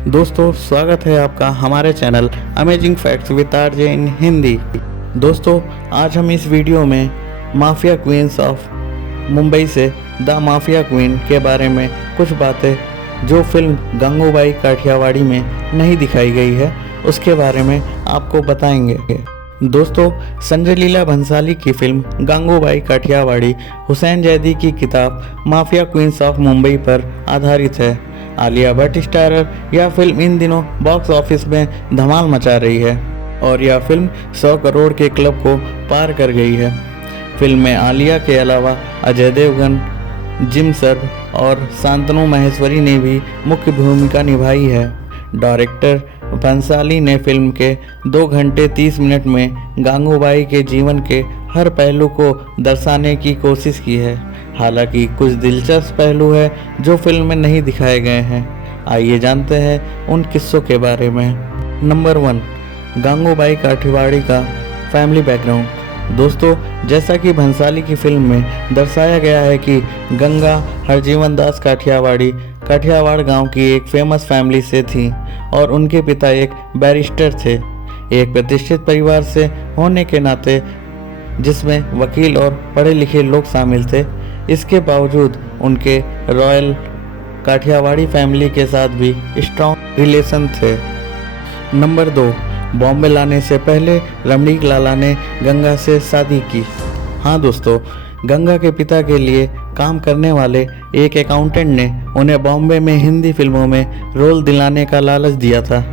दोस्तों स्वागत है आपका हमारे channel amazing facts with RJ इन हिंदी। दोस्तों आज हम इस वीडियो में माफिया क्वींस ऑफ मुंबई से द माफिया क्वीन के बारे में कुछ बातें जो फिल्म गंगूबाई काठियावाड़ी में नहीं दिखाई गई है उसके बारे में आपको बताएंगे। दोस्तों संजय लीला भंसाली की फिल्म गंगूबाई काठियावाड़ी हुसैन जैदी की किताब माफिया क्वींस ऑफ मुंबई पर आधारित है। आलिया भट्ट स्टारर यह फिल्म इन दिनों बॉक्स ऑफिस में धमाल मचा रही है और यह फिल्म 100 करोड़ के क्लब को पार कर गई है। फिल्म में आलिया के अलावा अजय देवगन, जिम सर्ब और शांतनु महेश्वरी ने भी मुख्य भूमिका निभाई है। डायरेक्टर भंसाली ने फिल्म के 2 घंटे 30 मिनट में गंगूबाई के जीवन के हर पहलू को दर्शाने की कोशिश की है। हालांकि कुछ दिलचस्प पहलू है जो फिल्म में नहीं दिखाए गए हैं। आइए जानते हैं उन किस्सों के बारे में। नंबर 1, गंगूबाई काठियावाड़ी का फैमिली बैकग्राउंड। दोस्तों जैसा कि भंसाली की फिल्म में दर्शाया गया है कि गंगा हरजीवन दास काठियावाड़ी काठियावाड़ गांव की एक फेमस फैमिली से थी और उनके पिता एक बैरिस्टर थे। एक प्रतिष्ठित परिवार से होने के नाते जिसमें वकील और पढ़े लिखे लोग शामिल थे, इसके बावजूद उनके रॉयल काठियावाड़ी फैमिली के साथ भी स्ट्रॉन्ग रिलेशन थे। नंबर 2, बॉम्बे लाने से पहले रमणीक लाला ने गंगा से शादी की। हाँ दोस्तों, गंगा के पिता के लिए काम करने वाले एक अकाउंटेंट ने उन्हें बॉम्बे में हिंदी फिल्मों में रोल दिलाने का लालच दिया था,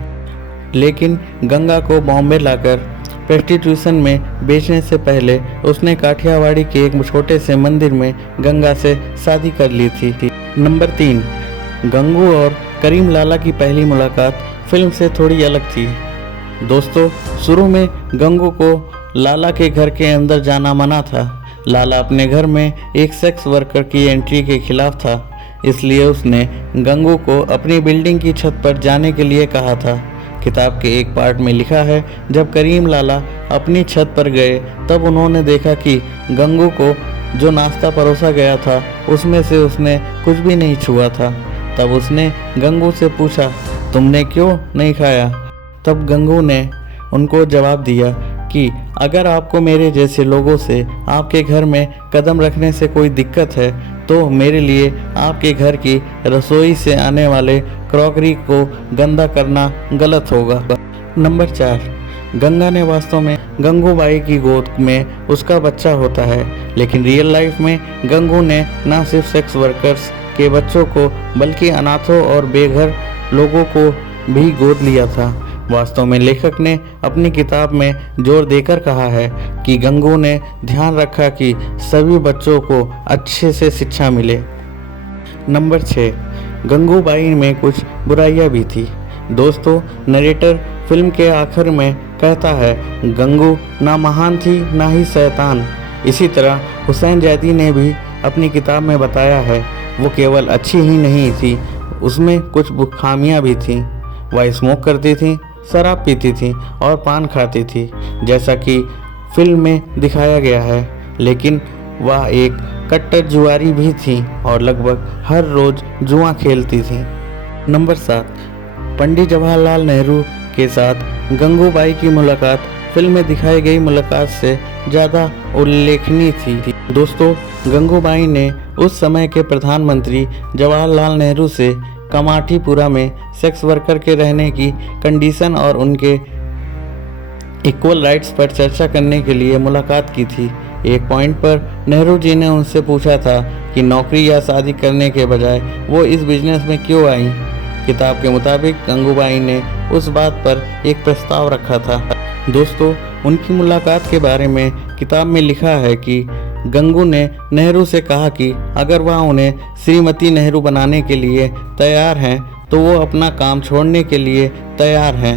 लेकिन गंगा को बॉम्बे लाकर प्रोस्टिट्यूशन में बेचने से पहले उसने काठियावाड़ी के एक छोटे से मंदिर में गंगा से शादी कर ली थी। नंबर 3, गंगू और करीम लाला की पहली मुलाकात फिल्म से थोड़ी अलग थी। दोस्तों शुरू में गंगू को लाला के घर के अंदर जाना मना था। लाला अपने घर में एक सेक्स वर्कर की एंट्री के खिलाफ था, इसलिए उसने गंगू को अपनी बिल्डिंग की छत पर जाने के लिए कहा था। किताब के एक पार्ट में लिखा है, जब करीम लाला अपनी छत पर गए तब उन्होंने देखा कि गंगू को जो नाश्ता परोसा गया था उसमें से उसने कुछ भी नहीं छुआ था। तब उसने गंगू से पूछा, तुमने क्यों नहीं खाया? तब गंगू ने उनको जवाब दिया कि अगर आपको मेरे जैसे लोगों से आपके घर में कदम रखने से कोई दिक्कत है तो मेरे लिए आपके घर की रसोई से आने वाले क्रॉकरी को गंदा करना गलत होगा। नंबर 4, गंगा ने वास्तव में गंगूबाई की गोद में उसका बच्चा होता है, लेकिन रियल लाइफ में गंगू ने न सिर्फ सेक्स वर्कर्स के बच्चों को बल्कि अनाथों और बेघर लोगों को भी गोद लिया था। वास्तव में लेखक ने अपनी किताब में जोर देकर कहा है कि गंगू ने ध्यान रखा कि सभी बच्चों को अच्छे से शिक्षा मिले। नंबर 6, गंगूबाई में कुछ बुराइयां भी थी। दोस्तों नरेटर फिल्म के आखिर में कहता है, गंगू ना महान थी ना ही शैतान। इसी तरह हुसैन जैदी ने भी अपनी किताब में बताया है, वो केवल अच्छी ही नहीं थी, उसमें कुछ खामियां भी थीं। वह स्मोक करती थी, शराब पीती थी और पान खाती थी जैसा कि फिल्म में दिखाया गया है, लेकिन वह एक कट्टर जुआरी भी थी और लगभग हर रोज जुआ खेलती थी। नंबर 7, पंडित जवाहरलाल नेहरू के साथ गंगूबाई की मुलाकात फिल्म में दिखाई गई मुलाकात से ज़्यादा उल्लेखनीय थी। दोस्तों गंगूबाई ने उस समय के प्रधानमंत्री जवाहरलाल नेहरू से कमाठीपुरा में सेक्स वर्कर के रहने की कंडीशन और उनके इक्वल राइट्स पर चर्चा करने के लिए मुलाकात की थी। एक पॉइंट पर नेहरू जी ने उनसे पूछा था कि नौकरी या शादी करने के बजाय वो इस बिजनेस में क्यों आई। किताब के मुताबिक गंगूबाई ने उस बात पर एक प्रस्ताव रखा था। दोस्तों उनकी मुलाकात के बारे में किताब में लिखा है कि गंगू ने नेहरू से कहा कि अगर वह उन्हें श्रीमती नेहरू बनाने के लिए तैयार हैं तो वो अपना काम छोड़ने के लिए तैयार हैं।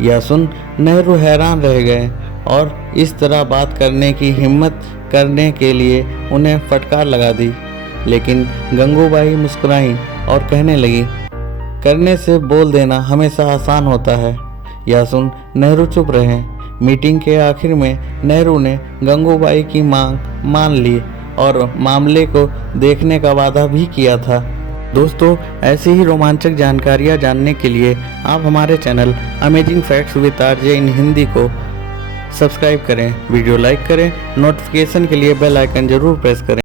यह सुन नेहरू हैरान रह गए और इस तरह बात करने की हिम्मत करने के लिए उन्हें फटकार लगा दी, लेकिन गंगूबाई मुस्कुराई और कहने लगी, करने से बोल देना हमेशा आसान होता है। यह सुन नेहरू चुप रहे। मीटिंग के आखिर में नेहरू ने गंगूबाई की मांग मान ली और मामले को देखने का वादा भी किया था। दोस्तों ऐसी ही रोमांचक जानकारियाँ जानने के लिए आप हमारे channel amazing facts with RJ इन हिंदी को सब्सक्राइब करें, वीडियो लाइक करें, नोटिफिकेशन के लिए बेल आइकन जरूर प्रेस करें।